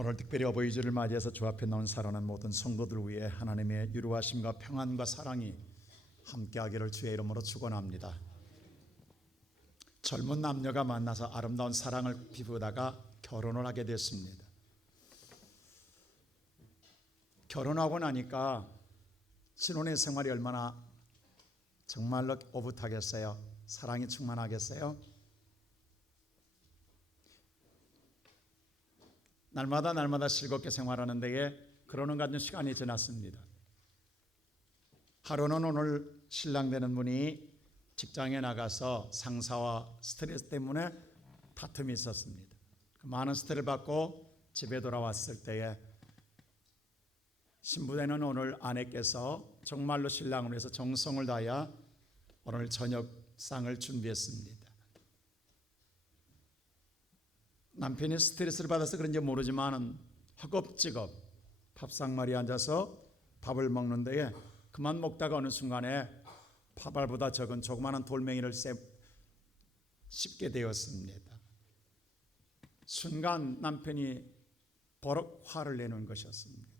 오늘 특별히 어버이주를 맞이해서 주 앞에 나온 살아난 모든 성도들 위해 하나님의 유로하심과 평안과 사랑이 함께하기를 주의 이름으로 축원합니다. 젊은 남녀가 만나서 아름다운 사랑을 피우다가 결혼을 하게 됐습니다. 결혼하고 나니까 신혼의 생활이 얼마나 정말로 오붓하겠어요? 사랑이 충만하겠어요? 날마다 즐겁게 생활하는 데에 그러는 같은 시간이 지났습니다. 하루는 오늘 신랑 되는 분이 직장에 나가서 상사와 스트레스 때문에 다툼이 있었습니다. 많은 스트레스를 받고 집에 돌아왔을 때에 신부되는 오늘 아내께서 정말로 신랑을 위해서 정성을 다하여 오늘 저녁상을 준비했습니다. 남편이 스트레스를 받아서 그런지 모르지만 허겁지겁 밥상머리에 앉아서 밥을 먹는 데에 그만 먹다가 어느 순간에 밥알보다 적은 조그마한 돌멩이를 씹게 되었습니다. 순간 남편이 버럭 화를 내는 것이었습니다.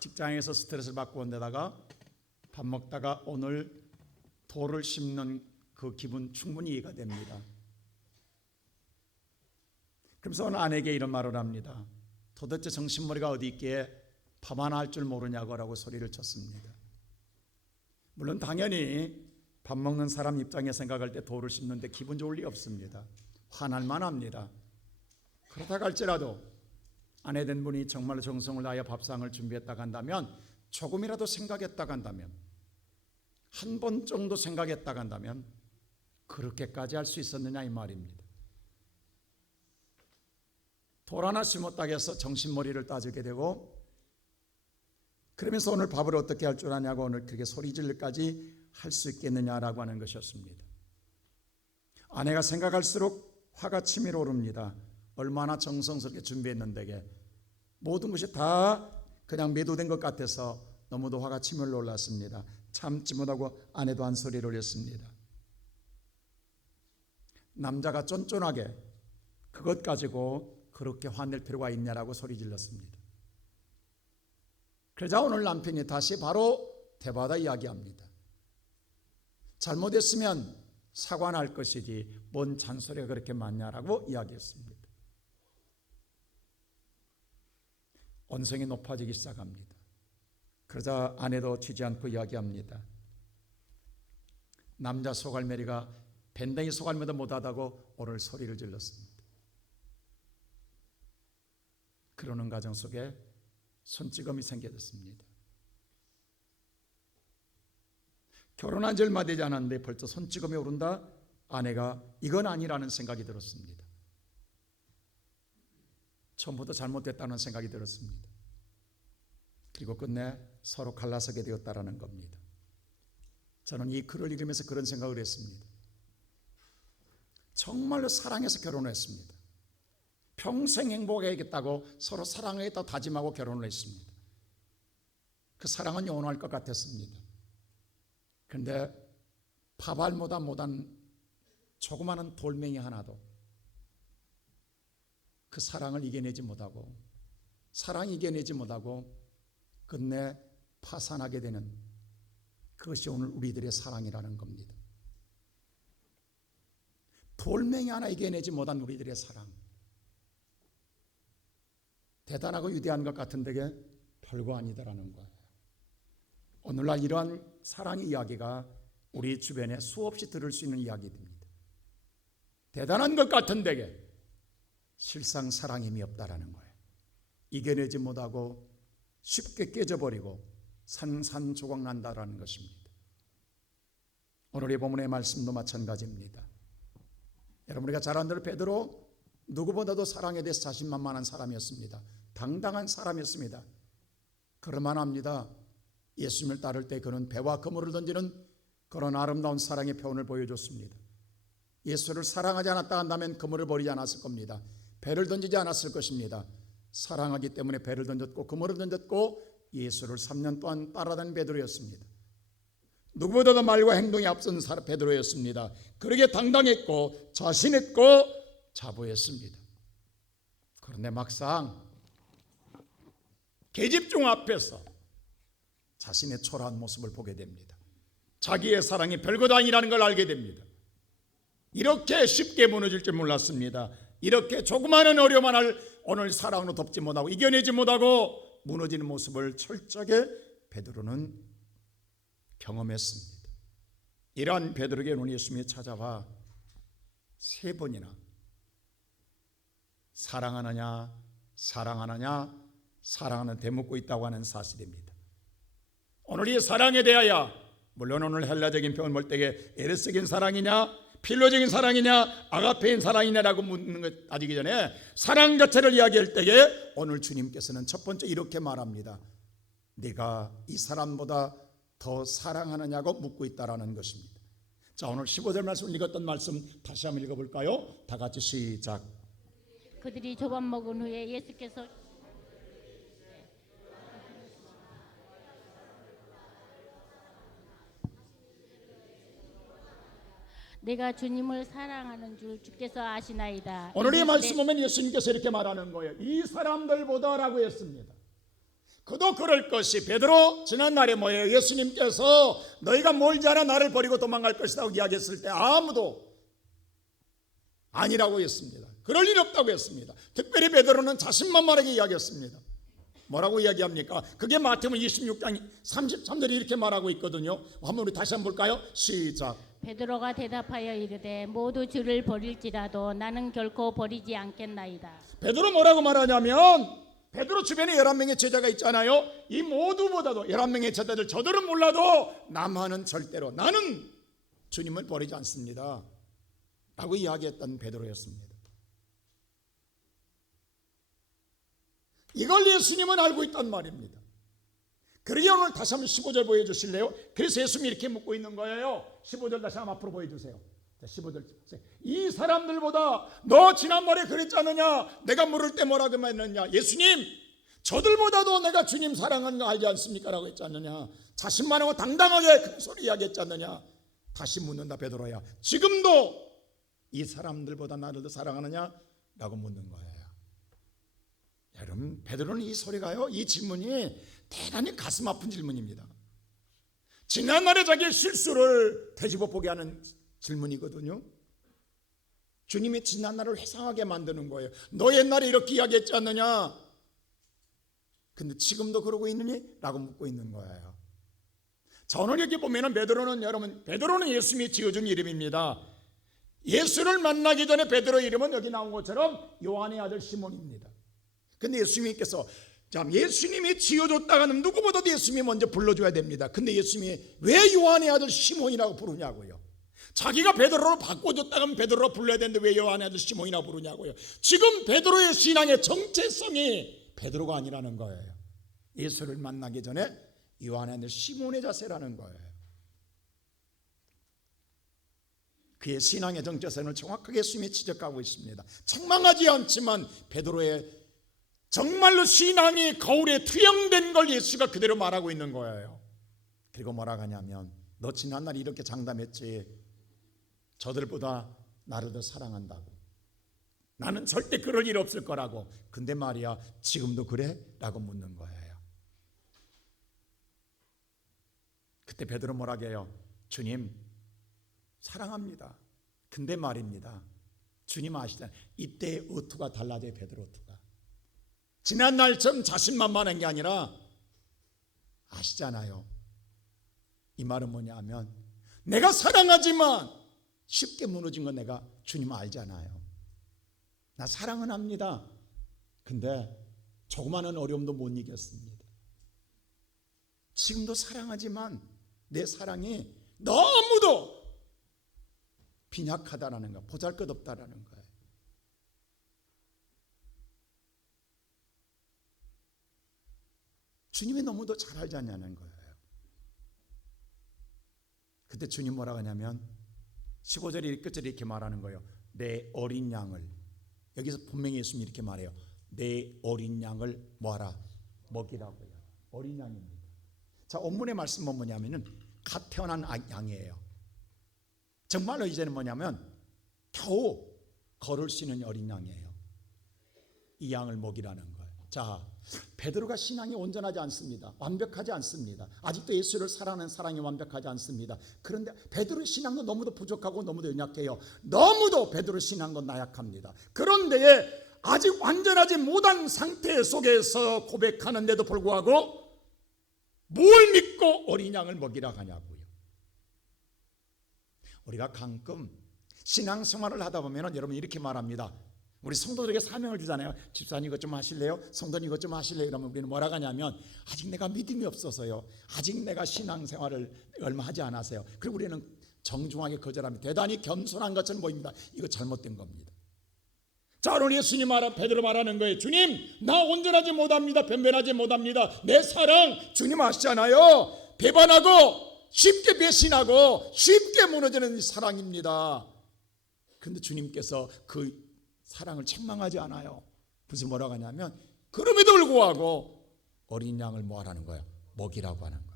직장에서 스트레스를 받고 온 데다가 밥 먹다가 오늘 돌을 씹는 그 기분 충분히 이해가 됩니다. 그러면서 오늘 아내에게 이런 말을 합니다. 도대체 정신머리가 어디 있기에 밥 하나 할 줄 모르냐고 라고 소리를 쳤습니다. 물론 당연히 밥 먹는 사람 입장에 생각할 때 돌을 씹는데 기분 좋을 리 없습니다. 화날 만합니다. 그렇다고 할지라도 아내 된 분이 정말로 정성을 다하여 밥상을 준비했다고 한다면, 조금이라도 생각했다고 한다면, 한 번 정도 생각했다고 한다면 그렇게까지 할 수 있었느냐 이 말입니다. 돌 하나 심었다고 해서 정신머리를 따지게 되고, 그러면서 오늘 밥을 어떻게 할 줄 아냐고 오늘 그렇게 소리 지르기까지 할 수 있겠느냐라고 하는 것이었습니다. 아내가 생각할수록 화가 치밀어 오릅니다. 얼마나 정성스럽게 준비했는데 모든 것이 다 그냥 매도된 것 같아서 너무도 화가 치밀어 올랐습니다. 참지 못하고 아내도 한 소리를 올렸습니다. 남자가 쫀쫀하게 그것 가지고 그렇게 화낼 필요가 있냐라고 소리 질렀습니다. 그러자 오늘 남편이 다시 바로 대받아 이야기합니다. 잘못했으면 사과할 것이지 뭔 잔소리가 그렇게 많냐라고 이야기했습니다. 언성이 높아지기 시작합니다. 그러자 아내도 지지 않고 이야기합니다. 남자 소갈매리가 밴댕이 소갈매도 못하다고 오늘 소리를 질렀습니다. 그러는 과정 속에 손찌검이 생겨졌습니다. 결혼한 지 얼마 되지 않았는데 벌써 손찌검이 오른다? 아내가 이건 아니라는 생각이 들었습니다. 처음부터 잘못됐다는 생각이 들었습니다. 그리고 끝내 서로 갈라서게 되었다라는 겁니다. 저는 이 글을 읽으면서 그런 생각을 했습니다. 정말로 사랑해서 결혼했습니다. 평생 행복해야겠다고 서로 사랑하겠다고 다짐하고 결혼을 했습니다. 그 사랑은 영원할 것 같았습니다. 그런데 밥알보다 못한 조그마한 돌멩이 하나도 그 사랑을 이겨내지 못하고, 사랑이 이겨내지 못하고 끝내 파산하게 되는 그것이 오늘 우리들의 사랑이라는 겁니다. 돌멩이 하나 이겨내지 못한 우리들의 사랑, 대단하고 위대한 것 같은데 별거 아니다라는 거예요. 오늘날 이러한 사랑의 이야기가 우리 주변에 수없이 들을 수 있는 이야기입니다. 대단한 것 같은데 실상 사랑의 힘이 없다라는 거예요. 이겨내지 못하고 쉽게 깨져버리고 산산조각 난다라는 것입니다. 오늘 이 본문의 말씀도 마찬가지입니다. 여러분, 우리가 잘 아는 대로 베드로 누구보다도 사랑에 대해서 자신만만한 사람이었습니다. 당당한 사람이었습니다. 그럴만합니다. 예수님을 따를 때 그는 배와 그물을 던지는 그런 아름다운 사랑의 표현을 보여줬습니다. 예수를 사랑하지 않았다 한다면 그물을 버리지 않았을 겁니다. 배를 던지지 않았을 것입니다. 사랑하기 때문에 배를 던졌고 그물을 던졌고 예수를 3년 동안 따라다닌 베드로였습니다. 누구보다도 말과 행동이 앞선 베드로였습니다. 그러게 당당했고 자신있고 자부했습니다. 그런데 막상 계집종 앞에서 자신의 초라한 모습을 보게 됩니다. 자기의 사랑이 별것 아니라는 걸 알게 됩니다. 이렇게 쉽게 무너질 줄 몰랐습니다. 이렇게 조그마한 어려움 하나를 오늘 사랑으로 덮지 못하고 이겨내지 못하고 무너지는 모습을 철저하게 베드로는 경험했습니다. 이러한 베드로에게 오늘 예수님이 찾아와 3번이나 사랑하느냐 사랑하느냐 사랑하는 되묻고 있다고 하는 사실입니다. 오늘 이 사랑에 대하여 물론 오늘 헬라적인 표현 볼 때에 에르스적인 사랑이냐 필로적인 사랑이냐 아가페인 사랑이냐라고 묻는 것 따지기 전에 사랑 자체를 이야기할 때에 오늘 주님께서는 첫 번째 이렇게 말합니다. 네가 이 사람보다 더 사랑하느냐고 묻고 있다라는 것입니다. 자, 오늘 15절 말씀 읽었던 말씀 다시 한번 읽어볼까요? 다 같이 시작. 그들이 조밥 먹은 후에 예수께서 내가 주님을 사랑하는 줄 주께서 아시나이다. 오늘 이 말씀 보면 예수님께서 이렇게 말하는 거예요. 이 사람들보다라고 했습니다. 그도 그럴 것이 베드로 지난날에 뭐예요? 예수님께서 너희가 멀지 않아 나를 버리고 도망갈 것이라고 이야기했을 때 아무도 아니라고 했습니다. 그럴 일 없다고 했습니다. 특별히 베드로는 자신만만하게 이야기했습니다. 뭐라고 이야기합니까? 그게 마태복음 26장 33절에 이렇게 말하고 있거든요. 한번 우리 다시 한번 볼까요? 시작. 베드로가 대답하여 이르되 모두 주를 버릴지라도 나는 결코 버리지 않겠나이다. 베드로 뭐라고 말하냐면 베드로 주변에 11명의 제자가 있잖아요. 이 모두보다도 11명의 제자들 저들은 몰라도 나만은 절대로 나는 주님을 버리지 않습니다 라고 이야기했던 베드로였습니다. 이걸 예수님은 알고 있단 말입니다. 그러게 오늘 다시 한번 15절 보여주실래요? 그래서 예수님이 이렇게 묻고 있는 거예요. 15절 다시 한번 앞으로 보여주세요. 자, 15절. 이 사람들보다 너 지난번에 그랬지 않느냐? 내가 물을 때 뭐라고 했느냐? 예수님, 저들보다도 내가 주님 사랑하는 거 알지 않습니까? 라고 했지 않느냐? 자신만하고 당당하게 큰 소리 이야기했지 않느냐? 다시 묻는다 베드로야. 지금도 이 사람들보다 나를 더 사랑하느냐? 라고 묻는 거예요. 여러분, 베드로는 이 소리가요, 이 질문이 대단히 가슴 아픈 질문입니다. 지난날에 자기의 실수를 되짚어 보게 하는 질문이거든요. 주님이 지난날을 회상하게 만드는 거예요. 너 옛날에 이렇게 이야기했지 않느냐? 근데 지금도 그러고 있느니? 라고 묻고 있는 거예요. 자, 오늘 여기 보면은 베드로는 여러분, 베드로는 예수님이 지어준 이름입니다. 예수를 만나기 전에 베드로 이름은 여기 나온 것처럼 요한의 아들 시몬입니다. 근데 예수님께서 예수님이 지어줬다가는 누구보다도 예수님이 먼저 불러줘야 됩니다. 근데 예수님이 왜 요한의 아들 시몬이라고 부르냐고요. 자기가 베드로로 바꿔줬다가면 베드로로 불러야 되는데 왜 요한의 아들 시몬이라고 부르냐고요. 지금 베드로의 신앙의 정체성이 베드로가 아니라는 거예요. 예수를 만나기 전에 요한의 아들 시몬의 자세라는 거예요. 그의 신앙의 정체성을 정확하게 예수님이 지적하고 있습니다. 책망하지 않지만 베드로의 정말로 신앙이 거울에 투영된 걸 예수가 그대로 말하고 있는 거예요. 그리고 뭐라고 하냐면 너 지난날 이렇게 장담했지. 저들보다 나를 더 사랑한다고. 나는 절대 그럴 일 없을 거라고. 근데 말이야 지금도 그래? 라고 묻는 거예요. 그때 베드로 뭐라고 해요? 주님 사랑합니다. 근데 말입니다. 주님 아시잖아요. 이때의 어투가 달라져요. 베드로 어투가. 지난날처럼 자신만만한 게 아니라 아시잖아요. 이 말은 뭐냐 하면 내가 사랑하지만 쉽게 무너진 건 내가 주님 알잖아요. 나 사랑은 합니다. 근데 조그마한 어려움도 못 이겼습니다. 지금도 사랑하지만 내 사랑이 너무도 빈약하다라는 거, 보잘것없다라는 거예요. 주님이 너무도 잘 알지 않냐는 거예요. 그때 주님 뭐라고 하냐면 15절이 끝절에 이렇게 말하는 거예요. 내 어린 양을, 여기서 분명히 예수님이 이렇게 말해요. 내 어린 양을 뭐하라? 먹이라고요. 어린 양입니다. 자, 본문의 말씀은 뭐냐면은 갓 태어난 양이에요. 정말로 이제는 뭐냐면 겨우 걸을 수 있는 어린 양이에요. 이 양을 먹이라는 거예요. 자, 베드로가 신앙이 온전하지 않습니다. 완벽하지 않습니다. 아직도 예수를 사랑하는 사랑이 완벽하지 않습니다. 그런데 베드로의 신앙도 너무도 부족하고 너무도 연약해요. 너무도 베드로의 신앙도 나약합니다. 그런데 아직 완전하지 못한 상태 속에서 고백하는데도 불구하고 뭘 믿고 어린 양을 먹이라 하냐고요. 우리가 가끔 신앙생활을 하다 보면 여러분 이렇게 말합니다. 우리 성도들에게 사명을 주잖아요. 집사님 이것 좀 하실래요? 성도님 이것 좀 하실래요? 그러면 우리는 뭐라고 하냐면 아직 내가 믿음이 없어서요. 아직 내가 신앙생활을 얼마 하지 않아서요. 그리고 우리는 정중하게 거절합니다. 대단히 겸손한 것처럼 보입니다. 이거 잘못된 겁니다. 자, 오늘 예수님 베드로 말하는 거예요. 주님, 나 온전하지 못합니다. 변변하지 못합니다. 내 사랑 주님 아시잖아요. 배반하고 쉽게 배신하고 쉽게 무너지는 사랑입니다. 그런데 주님께서 그 사랑을 책망하지 않아요. 무슨 뭐라고 하냐면 그럼에도 불구하고 어린 양을 뭐 하라는 거예요? 먹이라고 하는 거예요.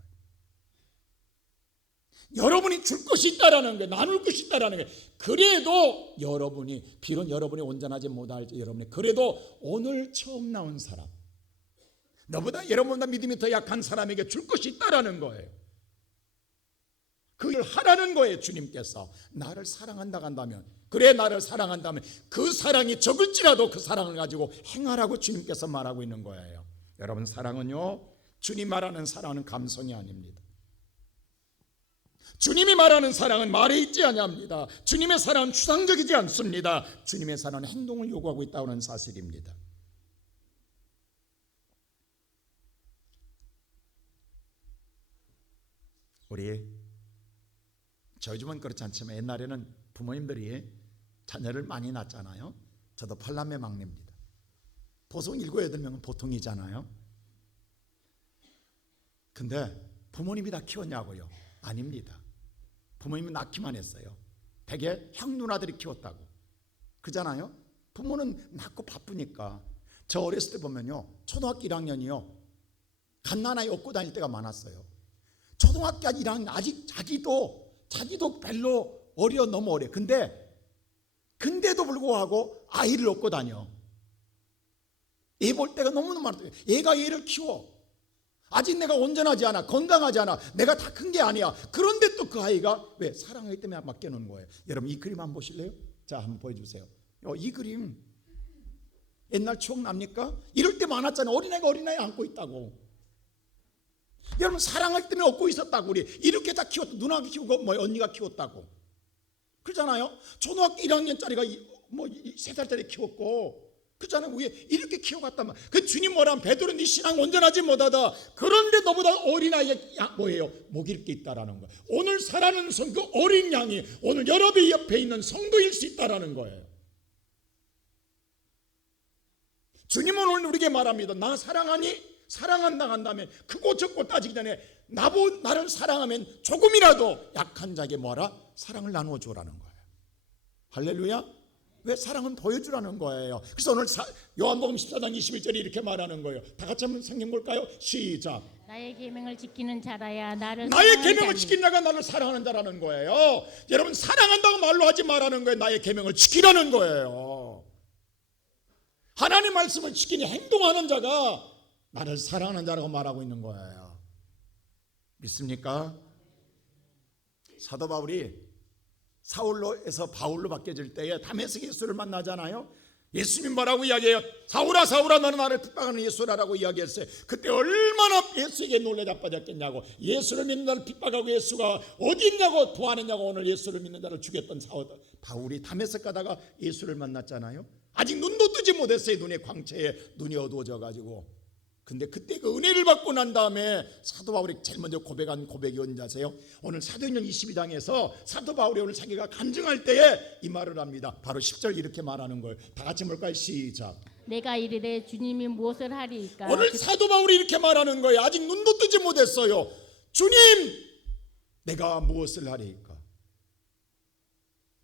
여러분이 줄 것이 있다라는 거예요. 나눌 것이 있다라는 거예요. 그래도 여러분이 비록 여러분이 온전하지 못할지 여러분이 그래도 오늘 처음 나온 사람 너보다 여러분보다 믿음이 더 약한 사람에게 줄 것이 있다라는 거예요. 그걸 하라는 거예요. 주님께서 나를 사랑한다고 한다면 그래 나를 사랑한다면 그 사랑이 적을지라도 그 사랑을 가지고 행하라고 주님께서 말하고 있는 거예요. 여러분 사랑은요 주님 말하는 사랑은 감성이 아닙니다. 주님이 말하는 사랑은 말에 있지 아니합니다. 주님의 사랑은 추상적이지 않습니다. 주님의 사랑은 행동을 요구하고 있다는 사실입니다. 우리 저희 집은 그렇지 않지만 옛날에는 부모님들이 자녀를 많이 낳잖아요. 저도 8남매 막내입니다. 보통 7, 8명은 보통이잖아요. 근데 부모님이 다 키웠냐고요? 아닙니다. 부모님은 낳기만 했어요. 대개 형 누나들이 키웠다고 그잖아요. 부모는 낳고 바쁘니까. 저 어렸을 때 보면요 초등학교 1학년이요 갓난아이 업고 다닐 때가 많았어요. 초등학교 1학년 아직 자기도 별로 너무 어려. 근데도 불구하고 아이를 업고 다녀. 애 볼 때가 너무너무 많아요. 얘가 얘를 키워. 아직 내가 온전하지 않아. 건강하지 않아. 내가 다 큰 게 아니야. 그런데 또 그 아이가 왜? 사랑하기 때문에 맡겨놓은 거예요. 여러분 이 그림 한번 보실래요? 자 한번 보여주세요. 이 그림 옛날 추억 납니까? 이럴 때 많았잖아요. 어린아이가 어린아이 안고 있다고. 여러분 사랑하기 때문에 업고 있었다고. 우리 이렇게 다 키웠다. 누나가 키우고 언니가 키웠다고 그러잖아요. 초등학교 1학년짜리가 3살짜리 키웠고 그렇잖아요. 왜 이렇게 키워갔단 말이에요. 그 주님 뭐라면 베드로 네 신앙 온전하지 못하다. 그런데 너보다 어린아이가 뭐예요? 먹일 게 있다라는 거예요. 오늘 살아가는 그 어린 양이 오늘 여러분 옆에 있는 성도일 수 있다라는 거예요. 주님은 오늘 우리에게 말합니다. 나 사랑하니? 사랑한다 한다면 크고 적고 따지기 전에 나를 사랑하면 조금이라도 약한 자에게 뭐하라? 사랑을 나누어 주라는 거예요. 할렐루야. 왜? 사랑은 보여주라는 거예요. 그래서 오늘 요한복음 14장 21절에 이렇게 말하는 거예요. 다 같이 한번 성경 볼까요? 시작. 나의 계명을 지키는 자라야 나의 계명을 지키는 자가 나를 사랑하는 자라는 거예요. 여러분 사랑한다고 말로 하지 말라는 거예요. 나의 계명을 지키라는 거예요. 하나님 말씀을 지키니 행동하는 자가 나를 사랑하는 자라고 말하고 있는 거예요. 믿습니까? 사도 바울이 사울로에서 바울로 바뀌어질 때에 다메섹 예수를 만나잖아요. 예수님 뭐라고 이야기해요? 사울아 사울아 너는 나를 핍박하는 예수라라고 이야기했어요. 그때 얼마나 예수에게 놀래 자빠졌겠냐고. 예수를 믿는 자를 핍박하고 예수가 어디 있냐고 도와내냐고 오늘 예수를 믿는 자를 죽였던 바울이 다메섹 가다가 예수를 만났잖아요. 아직 눈도 뜨지 못했어요. 눈의 광채에 눈이 어두워져 가지고. 근데 그때 그 은혜를 받고 난 다음에 사도 바울이 제일 먼저 고백한 고백이 언제 아세요? 오늘 사도행전 22장에서 사도 바울이 오늘 자기가 간증할 때에 이 말을 합니다. 바로 10절 이렇게 말하는 거예요. 다 같이 볼까요? 시작. 내가 이르되 주님이 무엇을 하리이까? 오늘 사도 바울이 이렇게 말하는 거예요. 아직 눈도 뜨지 못했어요. 주님 내가 무엇을 하리이까?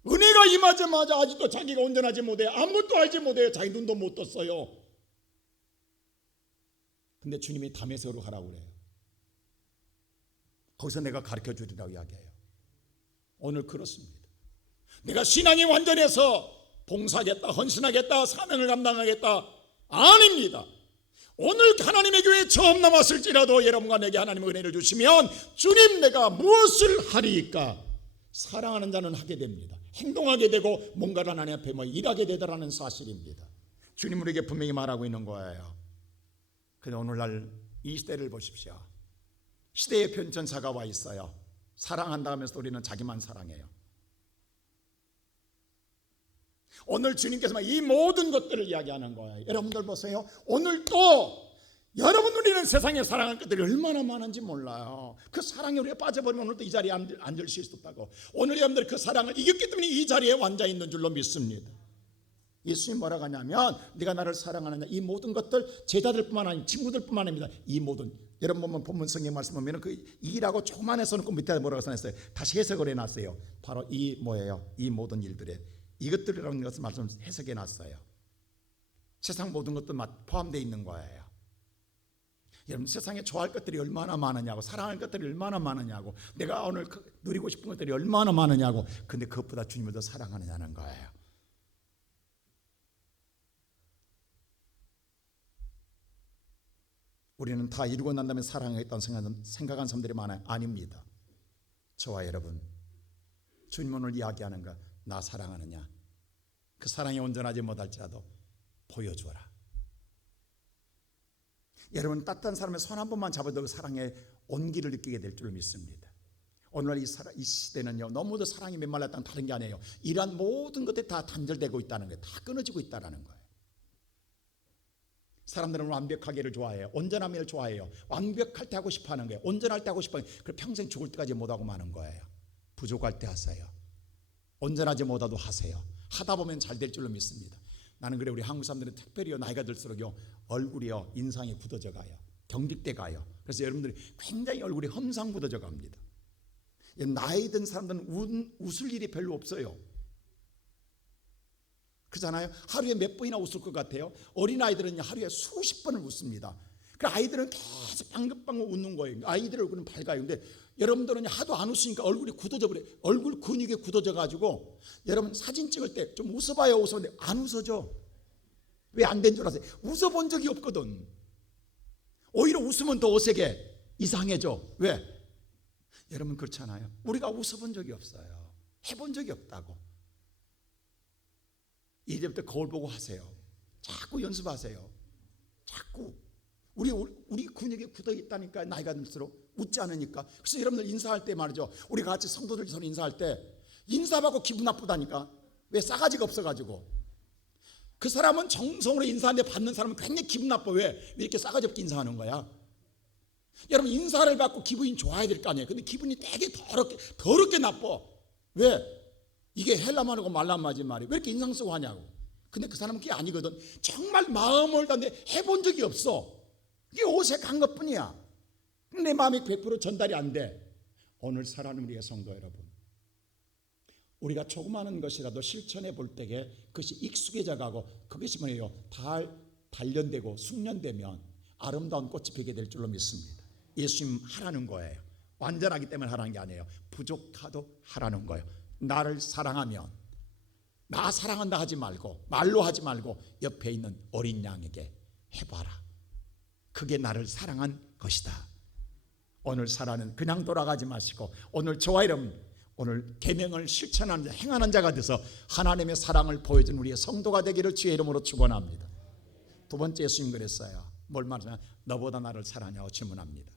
은혜가 임하자마자 아직도 자기가 온전하지 못해요. 아무것도 알지 못해요. 자기 눈도 못 떴어요. 근데 주님이 다메섹으로 가라고 그래요. 거기서 내가 가르쳐 주리라고 이야기해요. 오늘 그렇습니다. 내가 신앙이 완전해서 봉사하겠다, 헌신하겠다, 사명을 감당하겠다 아닙니다. 오늘 하나님의 교회에 처음 남았을지라도 여러분과 내게 하나님의 은혜를 주시면 주님 내가 무엇을 하리이까? 사랑하는 자는 하게 됩니다. 행동하게 되고 뭔가를 하나님 앞에 일하게 되더라는 사실입니다. 주님 우리에게 분명히 말하고 있는 거예요. 근데 오늘날 이 시대를 보십시오. 시대의 편천사가 와 있어요. 사랑한다 하면서 우리는 자기만 사랑해요. 오늘 주님께서 이 모든 것들을 이야기하는 거예요. 여러분들 보세요. 오늘 또 여러분 우리는 세상에 사랑할 것들이 얼마나 많은지 몰라요. 그 사랑에 우리가 빠져버리면 오늘도 이 자리에 앉을 수 없다고. 오늘 여러분들 그 사랑을 이겼기 때문에 이 자리에 앉아 있는 줄로 믿습니다. 예수님 뭐라고 하냐면 네가 나를 사랑하느냐, 이 모든 것들 제자들뿐만 아니라 친구들뿐만 아닙니다. 이 모든 여러분 보면 본문 성경 말씀 보면 그 이라고 조그만 해서놓고 밑에 뭐라고 써놨어요. 다시 해석을 해놨어요. 바로 이 뭐예요? 이 모든 일들에 이것들이라는 것을 말씀 해석해 놨어요. 세상 모든 것도 포함되어 있는 거예요. 여러분 세상에 좋아할 것들이 얼마나 많으냐고, 사랑할 것들이 얼마나 많으냐고, 내가 오늘 누리고 싶은 것들이 얼마나 많으냐고. 근데 그것보다 주님을 더 사랑하느냐는 거예요. 우리는 다 이루고 난 다음에 사랑하겠다는 생각한 사람들이 많아요. 아닙니다. 저와 여러분, 주님 오늘 이야기하는 거, 나 사랑하느냐? 그 사랑이 온전하지 못할지라도 보여주어라. 여러분 따뜻한 사람의 손 한 번만 잡아도 그 사랑의 온기를 느끼게 될 줄 믿습니다. 오늘날 이 시대는요, 너무도 사랑이 메말랐다는 다른 게 아니에요. 이러한 모든 것들이 다 단절되고 있다는 거예요. 다 끊어지고 있다는 거예요. 사람들은 완벽하기를 좋아해요. 온전함을 좋아해요. 완벽할 때 하고 싶어하는 거예요. 온전할 때 하고 싶어요. 그걸 평생 죽을 때까지 못하고 마는 거예요. 부족할 때 하세요. 온전하지 못하도 하세요. 하다 보면 잘 될 줄로 믿습니다. 나는 그래 우리 한국 사람들은 특별히 나이가 들수록요 얼굴이요 인상이 굳어져 가요. 경직돼 가요. 그래서 여러분들이 굉장히 얼굴이 험상 굳어져 갑니다. 나이 든 사람들은 웃을 일이 별로 없어요. 그렇잖아요. 하루에 몇 번이나 웃을 것 같아요. 어린아이들은 하루에 수십 번을 웃습니다. 그 아이들은 계속 방긋방긋 웃는 거예요. 아이들 얼굴은 밝아요. 근데 여러분들은 하도 안 웃으니까 얼굴이 굳어져 버려요. 얼굴 근육이 굳어져 가지고 여러분 사진 찍을 때 좀 웃어봐요. 웃었는데 안 웃어져. 왜 안 된 줄 아세요? 웃어본 적이 없거든. 오히려 웃으면 더 어색해. 이상해져. 왜? 여러분 그렇잖아요. 우리가 웃어본 적이 없어요. 해본 적이 없다고. 이제부터 거울 보고 하세요. 자꾸 연습하세요. 자꾸 우리 근육이 굳어 있다니까. 나이가 들수록 웃지 않으니까. 그래서 여러분들 인사할 때 말이죠. 우리가 같이 성도들 서로 인사할 때 인사받고 기분 나쁘다니까. 왜? 싸가지가 없어가지고. 그 사람은 정성으로 인사하는데 받는 사람은 굉장히 기분 나빠. 왜 이렇게 싸가지 없게 인사하는 거야? 여러분 인사를 받고 기분이 좋아야 될 거 아니에요. 근데 기분이 되게 더럽게 나빠. 왜? 이게 헬라말하고 말라마지 말이에요. 왜 이렇게 인상 쓰고 하냐고. 근데 그 사람은 그게 아니거든. 정말 마음을 다는데 해본 적이 없어. 이게 어색한 것뿐이야. 내 마음이 100% 전달이 안 돼. 오늘 살아가는 우리의 성도 여러분, 우리가 조그마한 것이라도 실천해 볼 때에 그것이 익숙해져 가고 그것이 뭐예요? 단련되고 숙련되면 아름다운 꽃이 피게 될 줄로 믿습니다. 예수님 하라는 거예요. 완전하기 때문에 하라는 게 아니에요. 부족하도 하라는 거예요. 나를 사랑하면, 나 사랑한다 하지 말고, 말로 하지 말고 옆에 있는 어린 양에게 해봐라. 그게 나를 사랑한 것이다. 오늘 살아는 그냥 돌아가지 마시고 오늘 저와 여러분, 오늘 계명을 실천하는 자, 행하는 자가 돼서 하나님의 사랑을 보여준 우리의 성도가 되기를 주의 이름으로 축원합니다. 두 번째 예수님 그랬어요. 뭘 말하냐? 너보다 나를 사랑하냐고 질문합니다.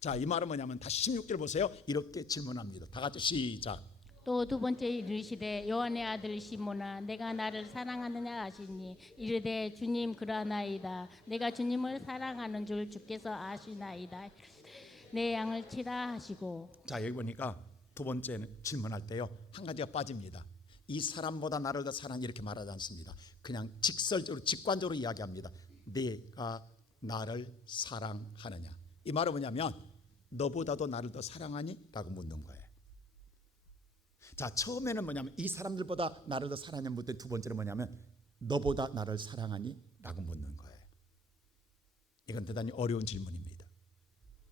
자, 이 말은 뭐냐면 다시 16절 보세요. 이렇게 질문합니다. 다 같이 시작. 또 두 번째 이르시되 요한의 아들 시몬아 내가 나를 사랑하느냐 하시니 이르되 주님 그러나이다. 내가 주님을 사랑하는 줄 주께서 아시나이다. 내 양을 치라 하시고. 자, 여기 보니까 두 번째 질문할 때요 한 가지가 빠집니다. 이 사람보다 나를 더 사랑해 이렇게 말하지 않습니다. 그냥 직설적으로 직관적으로 이야기합니다. 내가 나를 사랑하느냐. 이 말은 뭐냐면 너보다도 나를 더 사랑하니? 라고 묻는 거예요. 자, 처음에는 뭐냐면 이 사람들보다 나를 더 사랑하냐 묻는데 두 번째는 뭐냐면 너보다 나를 사랑하니? 라고 묻는 거예요. 이건 대단히 어려운 질문입니다.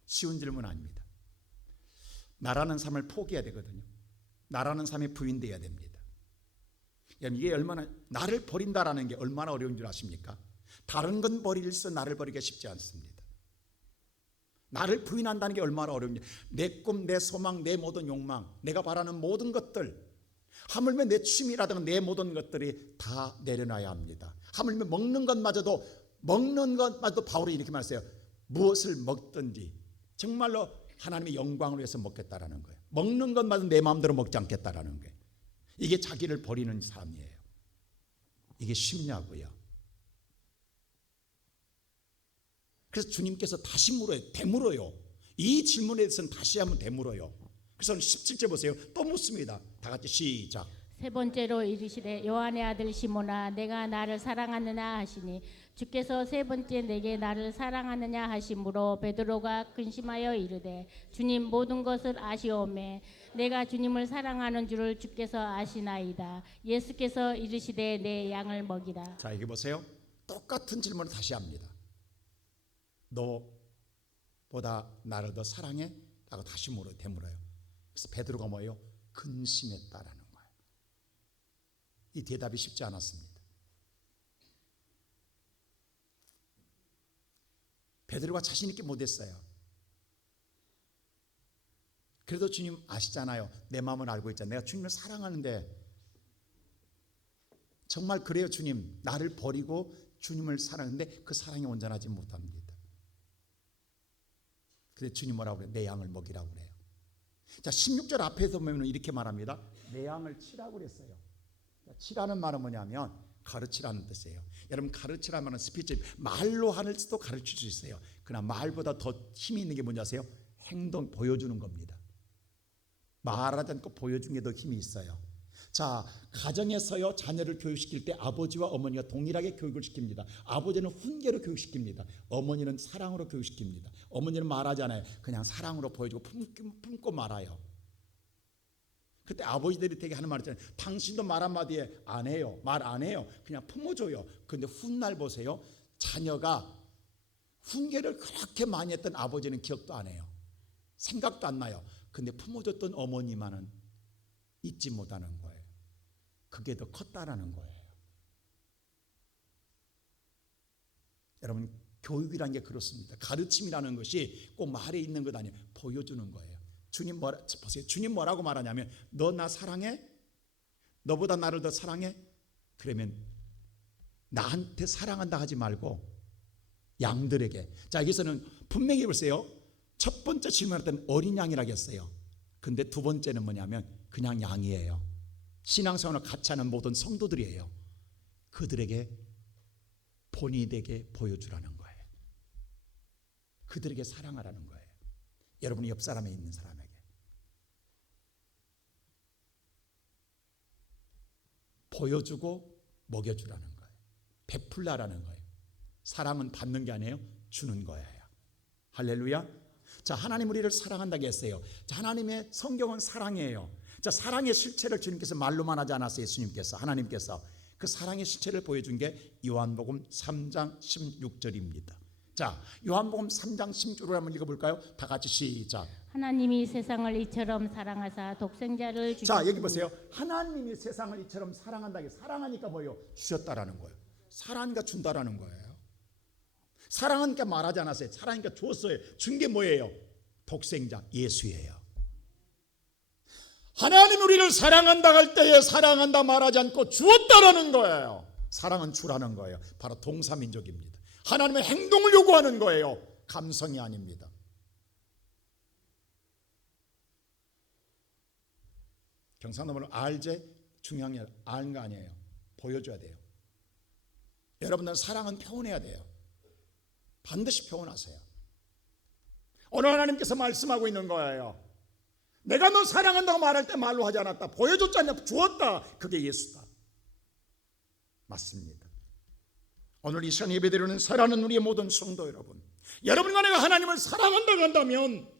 쉬운 질문 아닙니다. 나라는 삶을 포기해야 되거든요. 나라는 삶이 부인되어야 됩니다. 이게 얼마나, 나를 버린다라는 게 얼마나 어려운 줄 아십니까? 다른 건 버릴서 나를 버리기가 쉽지 않습니다. 나를 부인한다는 게 얼마나 어려운지. 내 꿈, 내 소망, 내 모든 욕망, 내가 바라는 모든 것들, 하물며 내 취미라든가 내 모든 것들이 다 내려놔야 합니다. 하물며 먹는 것마저도 바울이 이렇게 말했어요. 무엇을 먹든지 정말로 하나님의 영광을 위해서 먹겠다라는 거예요. 먹는 것마저 내 마음대로 먹지 않겠다라는 거예요. 이게 자기를 버리는 삶이에요. 이게 쉽냐고요. 그래서 주님께서 다시 물어요. 되물어요. 이 질문에 대해서는 다시 한번 되물어요. 그래서 17절 보세요. 또 묻습니다. 다 같이 시작. 세 번째로 이르시되 요한의 아들 시몬아 내가 나를 사랑하느냐 하시니 주께서 세 번째 내게 나를 사랑하느냐 하심으로 베드로가 근심하여 이르되 주님 모든 것을 아시오매 내가 주님을 사랑하는 줄을 주께서 아시나이다. 예수께서 이르시되 내 양을 먹이라. 자, 여기 보세요. 똑같은 질문을 다시 합니다. 너보다 나를 더 사랑해? 라고 다시 되물어요. 그래서 베드로가 뭐예요? 근심했다라는 거예요. 이 대답이 쉽지 않았습니다. 베드로가 자신 있게 못했어요. 그래도 주님 아시잖아요. 내 마음을 알고 있잖아요. 내가 주님을 사랑하는데 정말 그래요. 주님 나를 버리고 주님을 사랑하는데 그 사랑이 온전하지 못합니다. 그래서 주님 뭐라고 그래요? 내 양을 먹이라고 그래요. 자, 16절 앞에서 보면 이렇게 말합니다. 내 양을 치라고 그랬어요. 치라는 말은 뭐냐면 가르치라는 뜻이에요. 여러분 가르치라는 말은 스피치, 말로 하는 수도 가르칠 수 있어요. 그러나 말보다 더 힘이 있는 게 뭔지 아세요? 행동, 보여주는 겁니다. 말하지 않고 보여주는 게 더 힘이 있어요. 자, 가정에서요 자녀를 교육시킬 때 아버지와 어머니가 동일하게 교육을 시킵니다. 아버지는 훈계로 교육시킵니다. 어머니는 사랑으로 교육시킵니다. 어머니는 말하지 않아요. 그냥 사랑으로 보여주고 품고 말아요. 그때 아버지들이 되게 하는 말 있잖아요. 당신도 말 한마디에 안 해요. 말 안 해요. 그냥 품어줘요. 그런데 훗날 보세요. 자녀가 훈계를 그렇게 많이 했던 아버지는 기억도 안 해요. 생각도 안 나요. 근데 품어줬던 어머니만은 잊지 못하는 거예요. 그게 더 컸다라는 거예요. 여러분 교육이라는 게 그렇습니다. 가르침이라는 것이 꼭 말에 있는 것 아니에요. 보여주는 거예요. 주님 보세요. 주님 뭐라고 말하냐면 너 나 사랑해? 너보다 나를 더 사랑해? 그러면 나한테 사랑한다 하지 말고 양들에게. 자, 여기서는 분명히 보세요. 첫 번째 질문할 때는 어린 양이라고 했어요. 근데 두 번째는 뭐냐면 그냥 양이에요. 신앙생활을 같이 하는 모든 성도들이에요. 그들에게 본이 되게 보여주라는 거예요. 그들에게 사랑하라는 거예요. 여러분이 옆 사람에 있는 사람에게 보여주고 먹여주라는 거예요. 베풀라라는 거예요. 사랑은 받는 게 아니에요. 주는 거예요. 할렐루야. 자, 하나님 우리를 사랑한다고 했어요. 자, 하나님의 성경은 사랑이에요. 자, 사랑의 실체를 주님께서 말로만 하지 않았어요. 예수님께서, 하나님께서 그 사랑의 실체를 보여준 게 요한복음 3장 16절입니다. 자, 요한복음 3장 16절을 한번 읽어볼까요? 다 같이 시작. 하나님이 세상을 이처럼 사랑하사 독생자를 주셨으니. 자, 여기 보세요. 하나님이 세상을 이처럼 사랑한다. 사랑하니까 뭐예요? 주셨다라는 거예요. 사랑하니까 준다라는 거예요. 사랑하니까 말하지 않았어요. 사랑하니까 줬어요. 준 게 뭐예요? 독생자 예수예요. 하나님 우리를 사랑한다 할 때에 사랑한다 말하지 않고 주었다라는 거예요. 사랑은 주라는 거예요. 바로 동사민족입니다. 하나님의 행동을 요구하는 거예요. 감성이 아닙니다. 경상도말로 알제 중요한 게 아는 거 아니에요. 보여줘야 돼요. 여러분들 사랑은 표현해야 돼요. 반드시 표현하세요. 오늘 하나님께서 말씀하고 있는 거예요. 내가 너 사랑한다고 말할 때 말로 하지 않았다. 보여줬잖아요. 주었다. 그게 예수다. 맞습니다. 오늘 이 시간 예배드리는 사랑하는 우리의 모든 성도 여러분, 여러분과 내가 하나님을 사랑한다고 한다면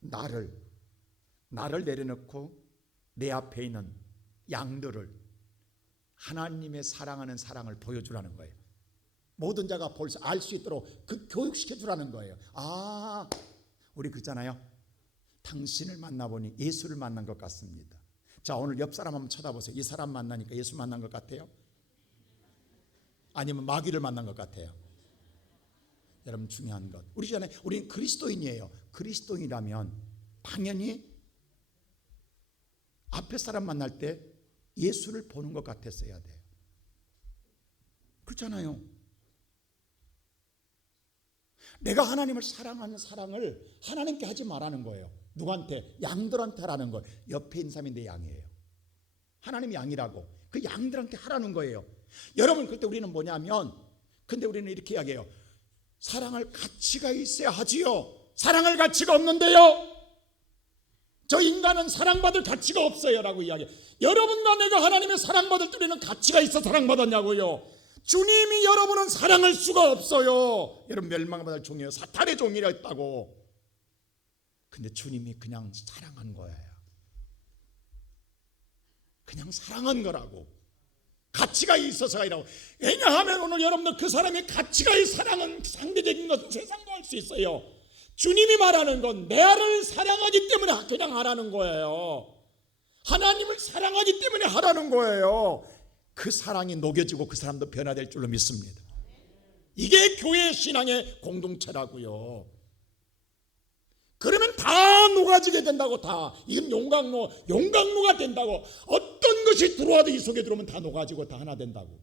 나를 내려놓고 내 앞에 있는 양들을 하나님의 사랑하는 사랑을 보여주라는 거예요. 모든 자가 알 수 있도록 그 교육시켜주라는 거예요. 아, 우리 그러잖아요. 당신을 만나보니 예수를 만난 것 같습니다. 자, 오늘 옆 사람 한번 쳐다보세요. 이 사람 만나니까 예수 만난 것 같아요? 아니면 마귀를 만난 것 같아요? 여러분 중요한 것, 우리는 그리스도인이에요. 그리스도인이라면 당연히 앞에 사람 만날 때 예수를 보는 것 같았어야 돼요. 그렇잖아요. 내가 하나님을 사랑하는 사랑을 하나님께 하지 말라는 거예요. 누구한테? 양들한테 하라는 거예요. 옆에 있는 사람이 내 양이에요. 하나님이 양이라고 그 양들한테 하라는 거예요. 여러분, 그때 우리는 뭐냐면, 근데 우리는 이렇게 이야기해요. 사랑할 가치가 있어야 하지요. 사랑할 가치가 없는데요, 저 인간은 사랑받을 가치가 없어요 라고 이야기해요. 여러분과 내가 하나님의 사랑받을 때 우리는 가치가 있어 사랑받았냐고요. 주님이 여러분은 사랑할 수가 없어요. 여러분 멸망받을 종이에요. 사탄의 종이라 했다고. 근데 주님이 그냥 사랑한 거예요. 그냥 사랑한 거라고. 가치가 있어서가 아니라고. 왜냐하면 오늘 여러분들 그 사람의 가치가 있는 사랑은 상대적인 것은 세상도 할 수 있어요. 주님이 말하는 건 나를 사랑하기 때문에 그냥 하라는 거예요. 하나님을 사랑하기 때문에 하라는 거예요. 그 사랑이 녹여지고 그 사람도 변화될 줄로 믿습니다. 이게 교회 신앙의 공동체라고요. 그러면 다 녹아지게 된다고. 다 이건 용광로가 된다고. 어떤 것이 들어와도 이 속에 들어오면 다 녹아지고 다 하나 된다고.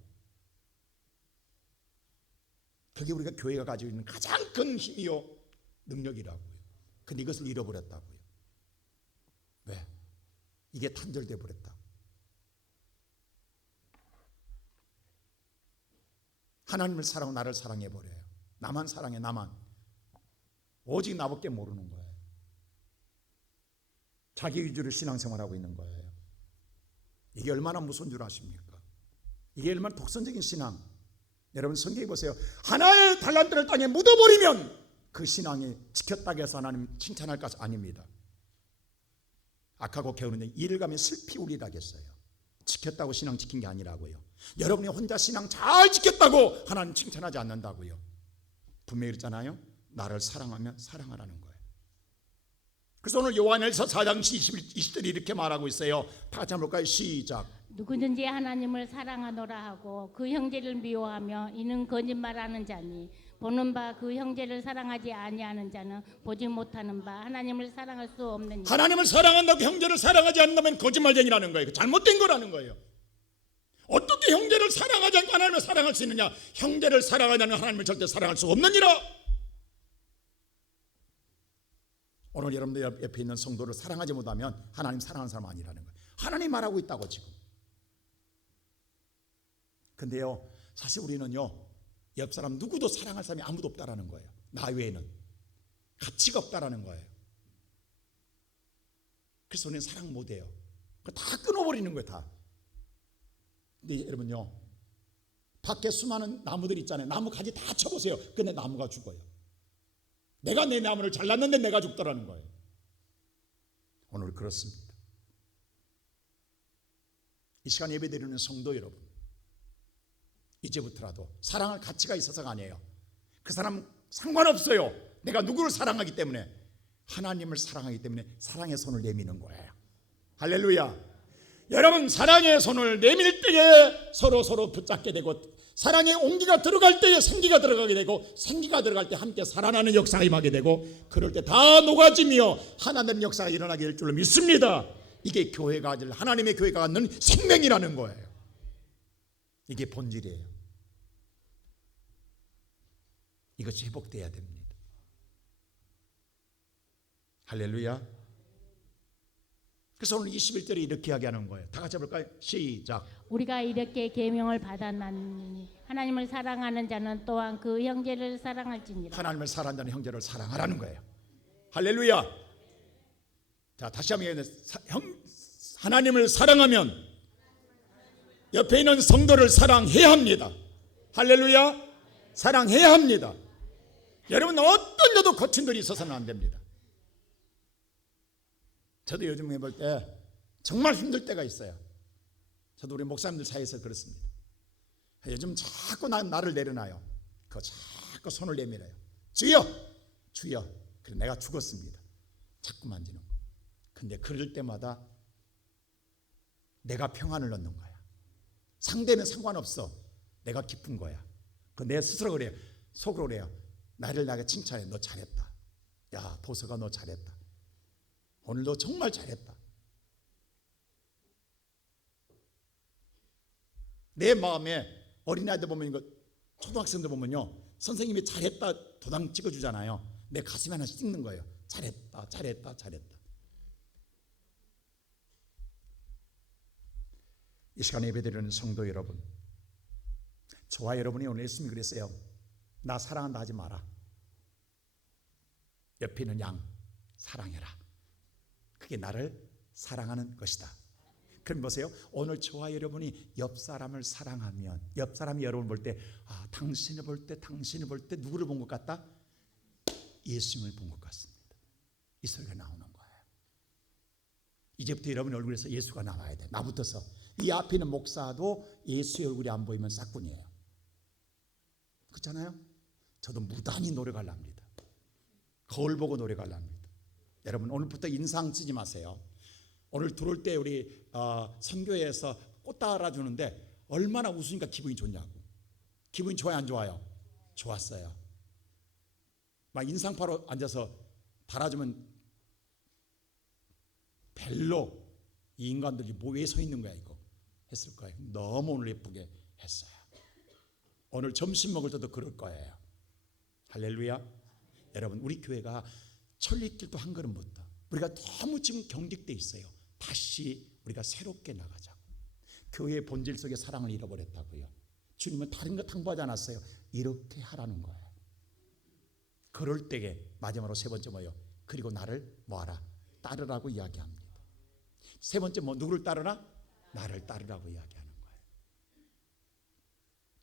그게 우리가 교회가 가지고 있는 가장 큰 힘이요 능력이라고요. 근데 이것을 잃어버렸다고요. 왜? 이게 단절돼 버렸다. 하나님을 사랑하고 나를 사랑해 버려요. 나만 사랑해. 나만. 오직 나밖에 모르는 거예요. 자기 위주로 신앙생활하고 있는 거예요. 이게 얼마나 무서운 줄 아십니까? 이게 얼마나 독선적인 신앙. 여러분 성경에 보세요. 하나의 달란트를 땅에 묻어버리면 그 신앙이 지켰다고 해서 하나님 칭찬할 것이 아닙니다. 악하고 게으른데 이를 가면 슬피 울리라 했어요. 지켰다고 신앙 지킨 게 아니라고요. 여러분이 혼자 신앙 잘 지켰다고 하나님 칭찬하지 않는다고요. 분명히 그랬잖아요. 나를 사랑하면 사랑하라는 거예요. 그래서 오늘 요한일서 4장 20절이 이렇게 말하고 있어요. 다 같이 한번 볼까요? 시작. 누구든지 하나님을 사랑하노라 하고 그 형제를 미워하며 이는 거짓말하는 자니 보는 바 그 형제를 사랑하지 아니하는 자는 보지 못하는 바 하나님을 사랑할 수 없느니라. 하나님을 사랑한다고 형제를 사랑하지 않는다면 거짓말쟁이라는 거예요. 잘못된 거라는 거예요. 어떻게 형제를 사랑하지 않고 하나님을 사랑할 수 있느냐? 형제를 사랑하지 않는 하나님을 절대 사랑할 수 없느니라. 오늘 여러분들 옆에 있는 성도를 사랑하지 못하면 하나님 사랑하는 사람 아니라는 거예요. 하나님 말하고 있다고 지금. 근데요, 사실 우리는요, 옆 사람 누구도 사랑할 사람이 아무도 없다라는 거예요. 나 외에는 가치가 없다라는 거예요. 그래서 우리는 사랑 못해요. 다 끊어버리는 거예요, 다. 근데 여러분요, 밖에 수많은 나무들 있잖아요. 나무 가지 다 쳐보세요. 근데 나무가 죽어요. 내가 내 나무를 잘랐는데 내가 죽더라는 거예요. 오늘 그렇습니다. 이 시간 예배드리는 성도 여러분, 이제부터라도 사랑할 가치가 있어서가 아니에요. 그 사람 상관없어요. 내가 누구를 사랑하기 때문에, 하나님을 사랑하기 때문에 사랑의 손을 내미는 거예요. 할렐루야. 여러분, 사랑의 손을 내밀 때에 서로 붙잡게 되고, 사랑의 온기가 들어갈 때에 생기가 들어가게 되고, 생기가 들어갈 때 함께 살아나는 역사가 임하게 되고, 그럴 때 다 녹아지며 하나님의 역사가 일어나게 될 줄로 믿습니다. 이게 교회가 가질, 하나님의 교회가 갖는 생명이라는 거예요. 이게 본질이에요. 이것이 회복돼야 됩니다. 할렐루야. 그래서 오늘 21절에 이렇게 이야기하는 거예요. 다 같이 해볼까요? 시작. 우리가 이렇게 계명을 받았나니 하나님을 사랑하는 자는 또한 그 형제를 사랑할지니라. 하나님을 사랑하는 자는 형제를 사랑하라는 거예요. 할렐루야. 자, 다시 한번 하나님을 사랑하면 옆에 있는 성도를 사랑해야 합니다. 할렐루야. 사랑해야 합니다. 여러분, 어떤 데도 거친들이 있어서는 안 됩니다. 저도 요즘 해볼 때 정말 힘들 때가 있어요. 저도 우리 목사님들 사이에서 그렇습니다. 요즘 자꾸 나를 내려놔요. 그거 자꾸 손을 내밀어요. 주여, 주여. 그래, 내가 죽었습니다. 자꾸 만지는 거. 근데 그럴 때마다 내가 평안을 얻는 거야. 상대는 상관없어. 내가 기쁜 거야. 그 내 스스로 그래요. 속으로 그래요. 나를 나게 칭찬해. 너 잘했다. 야, 도서가 너 잘했다. 오늘 너 정말 잘했다. 내 마음에 어린아이들 보면 이거 초등학생들 보면요, 선생님이 잘했다 도장 찍어주잖아요. 내 가슴에 하나씩 찍는 거예요. 잘했다, 잘했다, 잘했다. 이 시간에 예배드리는 성도 여러분, 저와 여러분이 오늘 예수님이 그랬어요. 나 사랑한다 하지 마라. 옆에 있는 양 사랑해라. 그게 나를 사랑하는 것이다. 그럼 보세요. 오늘 저와 여러분이 옆 사람을 사랑하면, 옆 사람이 여러분 볼 때, 아, 당신을 볼 때 누구를 본 것 같다? 예수님을 본 것 같습니다. 이 소리가 나오는 거예요. 이제부터 여러분 얼굴에서 예수가 나와야 돼. 나부터서. 이 앞에 있는 목사도 예수의 얼굴이 안 보이면 싹군이에요. 그렇잖아요? 저도 무단히 노력하려 합니다. 거울 보고 노력하려 합니다. 여러분 오늘부터 인상 쓰지 마세요. 오늘 들어올 때 우리 선교회에서 꽃 달아주는데 얼마나 웃으니까 기분이 좋냐고. 기분이 좋아요, 안 좋아요? 좋았어요. 막 인상파로 앉아서 달아주면 벨로 이 인간들이 뭐 왜 서 있는 거야 이거 했을 거예요. 너무 오늘 예쁘게 했어요. 오늘 점심 먹을 때도 그럴 거예요. 할렐루야. 여러분 우리 교회가 천리길도 한 걸음부터 우리가 너무 지금 경직돼 있어요. 다시 우리가 새롭게 나가자고. 교회의 본질 속에 사랑을 잃어버렸다고요. 주님은 다른 거 탐구하지 않았어요. 이렇게 하라는 거예요. 그럴 때에 마지막으로 세 번째 뭐예요? 그리고 나를 뭐하라? 따르라고 이야기합니다. 세 번째 뭐 누구를 따르라? 나를 따르라고 이야기하는 거예요.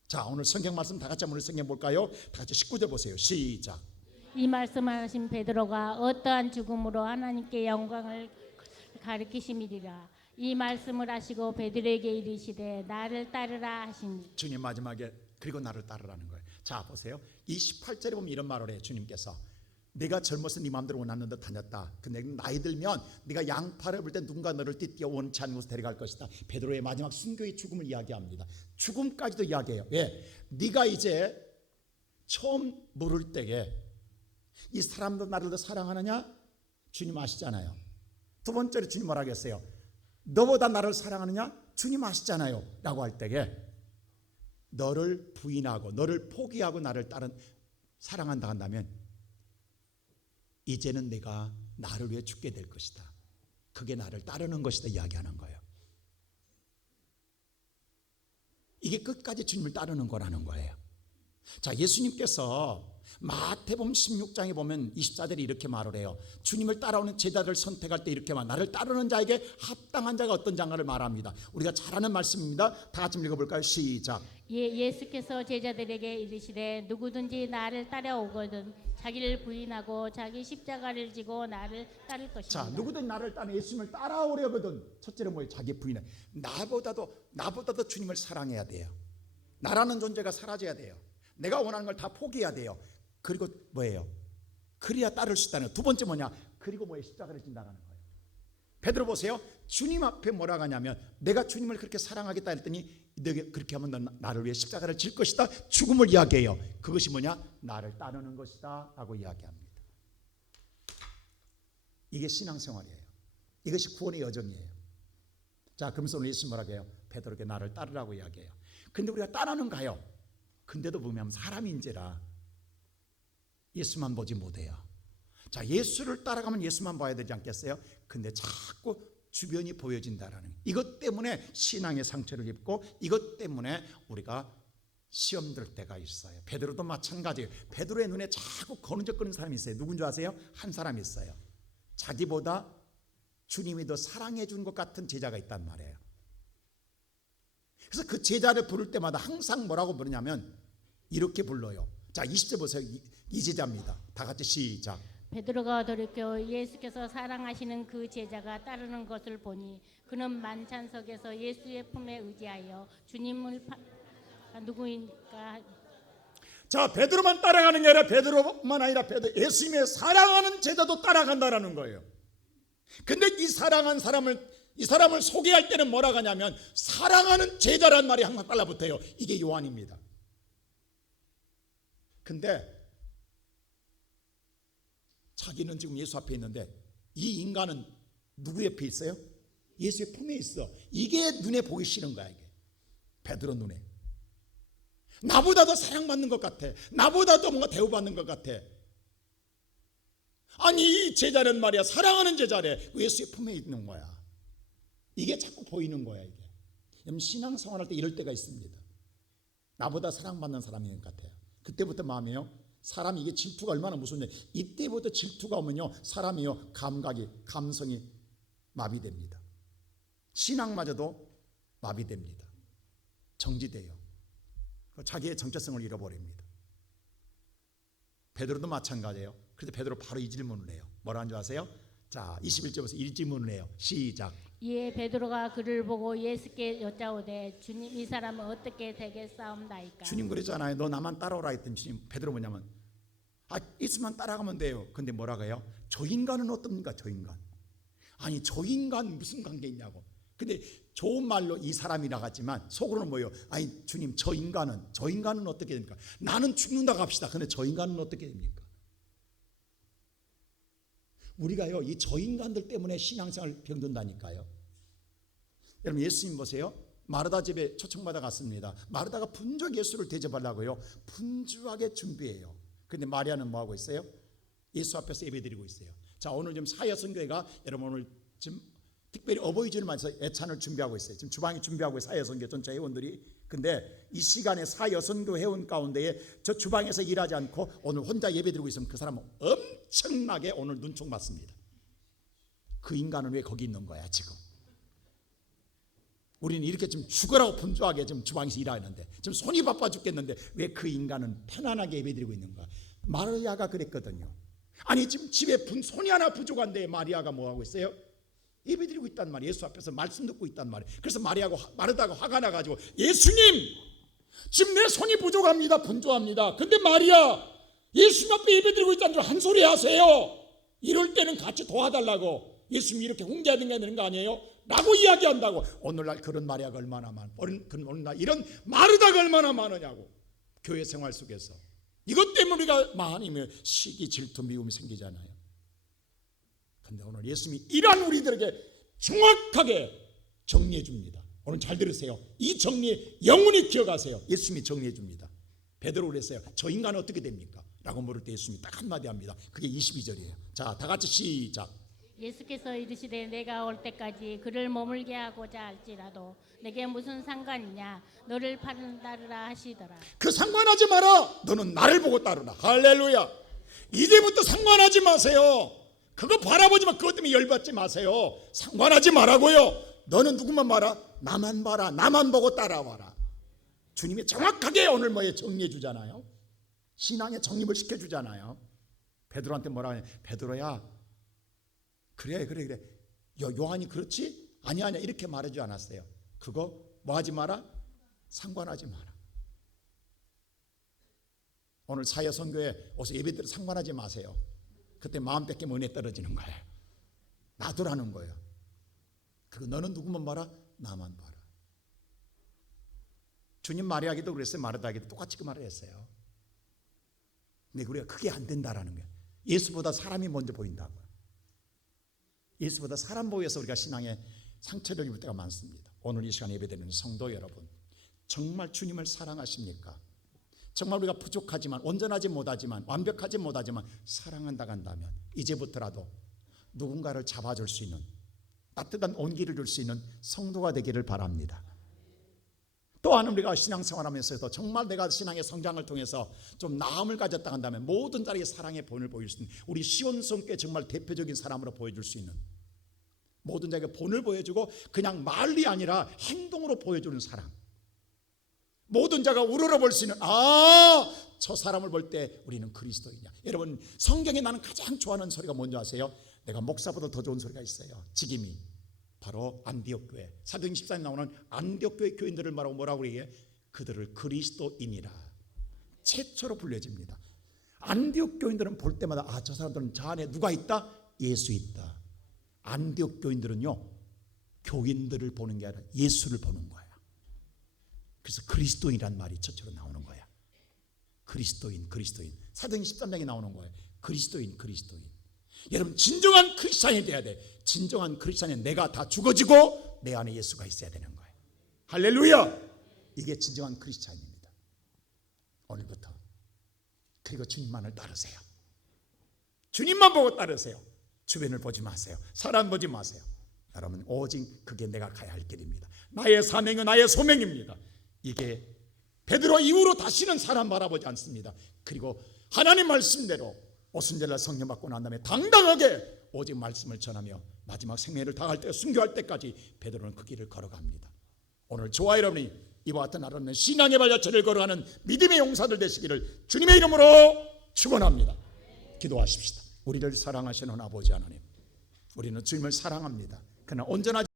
자, 오늘 성경 말씀 다 같이 한번 성경 볼까요? 다 같이 19절 보세요. 시작. 이 말씀하신 베드로가 어떠한 죽음으로 하나님께 영광을 가리키심이리라. 이 말씀을 하시고 베드로에게 이르시되 나를 따르라 하시니. 주님 마지막에 그리고 나를 따르라는 거예요. 자 보세요. 이 18절에 보면 이런 말을 해요. 주님께서 네가 젊어서 네 마음대로 원하는 데 다녔다. 근데 나이 들면 네가 양팔을 볼 때 누군가 너를 띠띠어 원치 않는 곳에 데려갈 것이다. 베드로의 마지막 순교의 죽음을 이야기합니다. 죽음까지도 이야기해요. 왜? 네가 이제 처음 물을 때에 이 사람도 나를 더 사랑하느냐? 주님 아시잖아요. 두 번째로 주님 뭐라고 했어요? 너보다 나를 사랑하느냐? 주님 아시잖아요 라고 할 때에 너를 부인하고 너를 포기하고 나를 사랑한다 한다면 이제는 내가 나를 위해 죽게 될 것이다. 그게 나를 따르는 것이다 이야기하는 거예요. 이게 끝까지 주님을 따르는 거라는 거예요. 자, 예수님께서 마태복음 16장에 보면 24절에 이렇게 말을 해요. 주님을 따라오는 제자를 선택할 때 이렇게 말, 나를 따르는 자에게 합당한 자가 어떤 자인가를 말합니다. 우리가 잘 아는 말씀입니다. 다 같이 읽어볼까요? 시작. 예수께서 제자들에게 이르시되 누구든지 나를 따라오거든 자기를 부인하고 자기 십자가를 지고 나를 따를 것이다. 자, 누구든 나를 따라 예수님을 따라오려거든 첫째로 뭐예요? 자기 부인해. 나보다도 주님을 사랑해야 돼요. 나라는 존재가 사라져야 돼요. 내가 원하는 걸 다 포기해야 돼요. 그리고 뭐예요? 그래야 따를 수 있다는 거예요. 두 번째 뭐냐? 그리고 뭐예요? 십자가를 진다는 거예요. 베드로 보세요. 주님 앞에 뭐라고 하냐면 내가 주님을 그렇게 사랑하겠다 했더니 너게 그렇게 하면 넌 나를 위해 십자가를 질 것이다. 죽음을 이야기해요. 그것이 뭐냐? 나를 따르는 것이다 라고 이야기합니다. 이게 신앙생활이에요. 이것이 구원의 여정이에요. 자, 그러면서 오늘 예수님 뭐라고 해요? 베드로에게 나를 따르라고 이야기해요. 근데 우리가 따르는 가요. 근데도 보면 사람인지라 예수만 보지 못해요. 자, 예수를 따라가면 예수만 봐야 되지 않겠어요? 근데 자꾸 주변이 보여진다라는 이것 때문에 신앙의 상처를 입고 이것 때문에 우리가 시험 들 때가 있어요. 베드로도 마찬가지예요. 베드로의 눈에 자꾸 거느적거리는 사람이 있어요. 누군지 아세요? 한 사람이 있어요. 자기보다 주님이 더 사랑해 준 것 같은 제자가 있단 말이에요. 그래서 그 제자를 부를 때마다 항상 뭐라고 부르냐면 이렇게 불러요. 자, 20절 보세요. 이 제자입니다. 다 같이 시작. 베드로가 돌이켜 예수께서 사랑하시는 그 제자가 따르는 것을 보니 그는 만찬석에서 예수의 품에 의지하여 주님을 누구인가. 자, 베드로만 따라가는 게 아니라 베드로만 아니라 예수님의 사랑하는 제자도 따라간다라는 거예요. 근데 이 사람을 소개할 때는 뭐라고 하냐면 사랑하는 제자란 말이 항상 달라붙어요. 이게 요한입니다. 근데 자기는 지금 예수 앞에 있는데 이 인간은 누구 옆에 있어요? 예수의 품에 있어. 이게 눈에 보기 싫은 거야. 이게 베드로 눈에 나보다 더 사랑받는 것 같아. 나보다 더 뭔가 대우받는 것 같아. 아니 이 제자는 말이야, 사랑하는 제자래. 예수의 품에 있는 거야. 이게 자꾸 보이는 거야. 이게 신앙생활할 때 이럴 때가 있습니다. 나보다 사랑받는 사람인 것 같아요. 그때부터 마음이요, 사람이 이게 질투가 얼마나 무서운데, 이때부터 질투가 오면요 사람이요 감각이, 감성이 마비됩니다. 신앙마저도 마비됩니다. 정지돼요. 자기의 정체성을 잃어버립니다. 베드로도 마찬가지예요. 그래서 베드로 바로 이 질문을 해요. 뭐라는 줄 아세요? 자, 21절에서 이 질문을 해요. 시작. 이에 베드로가 그를 보고 예수께 여짜오되 주님, 이 사람은 어떻게 되겠사옵나이까? 주님 그랬잖아요. 너 나만 따라오라 했더니 주님, 베드로 뭐냐면 예수만 따라가면 돼요. 근데 뭐라고 해요? 저 인간은 어떻습니까? 저 인간. 아니 저 인간 무슨 관계 있냐고. 근데 좋은 말로 이 사람이라 하지만 속으로는 뭐예요? 아니 주님, 저 인간은 어떻게 됩니까? 나는 죽는다고 합시다. 근데 저 인간은 어떻게 됩니까? 우리가요 이 저 인간들 때문에 신앙생활 병든다니까요. 여러분 예수님 보세요. 마르다 집에 초청받아 갔습니다. 마르다가 분주하게 예수를 대접하려고요 분주하게 준비해요. 근데 마리아는 뭐 하고 있어요? 예수 앞에서 예배드리고 있어요. 자, 오늘 지금 사여선교회가 여러분 오늘 지금 특별히 어버이주를 맞아서 애찬을 준비하고 있어요. 지금 주방이 준비하고 있어요. 사여선교 전체 회원들이. 근데 이 시간에 사여선교 회원 가운데에 저 주방에서 일하지 않고 오늘 혼자 예배드리고 있으면 그 사람은 엄청나게 오늘 눈총 맞습니다. 그 인간은 왜 거기 있는 거야 지금? 우리는 이렇게 좀 죽으라고 분주하게 지금 주방에서 일하는데 지금 손이 바빠 죽겠는데 왜 그 인간은 편안하게 예배드리고 있는 거야? 마리아가 그랬거든요. 아니 지금 집에 손이 하나 부족한데 마리아가 뭐 하고 있어요? 예배드리고 있단 말이에요. 예수 앞에서 말씀 듣고 있단 말이에요. 그래서 마르다가 화가 나가지고 예수님, 지금 내 손이 부족합니다. 분주합니다. 근데 마리아 예수님 앞에 예배드리고 있다는 줄 한 소리 하세요. 이럴 때는 같이 도와달라고. 예수님이 이렇게 훈계하는 되는 거 아니에요? 라고 이야기한다고. 오늘날 그런 마리아가 얼마나 많아. 오늘날 이런 마르다가 얼마나 많으냐고. 교회 생활 속에서 이것 때문에 우리가 많이 시기, 질투, 미움이 생기잖아요. 근데 오늘 예수님이 이러한 우리들에게 정확하게 정리해 줍니다. 오늘 잘 들으세요. 이 정리 영원히 기억하세요. 예수님이 정리해 줍니다. 베드로 그랬어요. 저 인간은 어떻게 됩니까? 라고 물을 때 예수님이 딱 한마디 합니다. 그게 22절이에요. 자, 다 같이 시작. 예수께서 이르시되 내가 올 때까지 그를 머물게 하고자 할지라도 내게 무슨 상관이냐? 너를 따르라 하시더라. 그 상관하지 마라. 너는 나를 보고 따르라. 할렐루야. 이제부터 상관하지 마세요. 그거 바라보지만 그것 때문에 열받지 마세요. 상관하지 말라고요. 너는 누구만 봐라? 나만 봐라. 나만 보고 따라와라. 주님이 정확하게 오늘 뭐에 정리해 주잖아요. 신앙의 정립을 시켜주잖아요. 베드로한테 뭐라 하냐? 베드로야, 그래. 요한이 그렇지? 아니야 이렇게 말해주지 않았어요. 그거 뭐 하지 마라? 상관하지 마라. 오늘 사여선교에 오서 예배드려 상관하지 마세요. 그때 마음 뺏기면 은혜 떨어지는 거예요. 놔두라는 거예요. 그리고 너는 누구만 봐라? 나만 봐라. 주님 마리아에게도 그랬어요. 마르다에게도 똑같이 그 말을 했어요. 근데 우리가 그게 안 된다라는 거예요. 예수보다 사람이 먼저 보인다고요. 예수보다 사람 보여서 우리가 신앙에 상처를 입을 때가 많습니다. 오늘 이 시간에 예배드리는 성도 여러분, 정말 주님을 사랑하십니까? 정말 우리가 부족하지만, 온전하지 못하지만, 완벽하지 못하지만 사랑한다고 한다면 이제부터라도 누군가를 잡아줄 수 있는, 따뜻한 온기를 줄 수 있는 성도가 되기를 바랍니다. 또한 우리가 신앙생활하면서도 정말 내가 신앙의 성장을 통해서 좀 나음을 가졌다 한다면 모든 자리에 사랑의 본을 보일 수 있는, 우리 시온성교회 정말 대표적인 사람으로 보여줄 수 있는, 모든 자에게 본을 보여주고 그냥 말이 아니라 행동으로 보여주는 사람, 모든 자가 우러러볼 수 있는, 저 사람을 볼 때 우리는 그리스도이냐. 여러분, 성경에 나는 가장 좋아하는 소리가 뭔지 아세요? 내가 목사보다 더 좋은 소리가 있어요. 직임이 바로 안디옥 교회, 사도행 14에 나오는 안디옥 교회 교인들을 말하고 뭐라고 그래요? 그들을 그리스도인이라 최초로 불려집니다. 안디옥 교인들은 볼 때마다 저 사람들은 저 안에 누가 있다? 예수 있다. 안디옥 교인들은요, 교인들을 보는 게 아니라 예수를 보는 거야. 그래서 그리스도인이란 말이 첫째로 나오는 거야. 그리스도인. 사도행 13장에 나오는 거예요. 그리스도인. 여러분 진정한 크리스찬이 돼야 돼. 진정한 크리스찬은 내가 다 죽어지고 내 안에 예수가 있어야 되는 거예요. 할렐루야. 이게 진정한 크리스찬입니다. 오늘부터 그리고 주님만을 따르세요. 주님만 보고 따르세요. 주변을 보지 마세요. 사람 보지 마세요. 여러분 오직 그게 내가 가야 할 길입니다. 나의 사명은 나의 소명입니다. 이게 베드로 이후로 다시는 사람 바라보지 않습니다. 그리고 하나님 말씀대로 오순절날 성령 받고 난 다음에 당당하게 오직 말씀을 전하며 마지막 생애를 다할 때 순교할 때까지 베드로는 그 길을 걸어갑니다. 오늘 저와 여러분이 이와 같은 아름다운 신앙의 발자취를 걸어가는 믿음의 용사들 되시기를 주님의 이름으로 축원합니다. 기도하십시다. 우리를 사랑하시는 아버지 하나님, 우리는 주님을 사랑합니다. 그러나 온전하지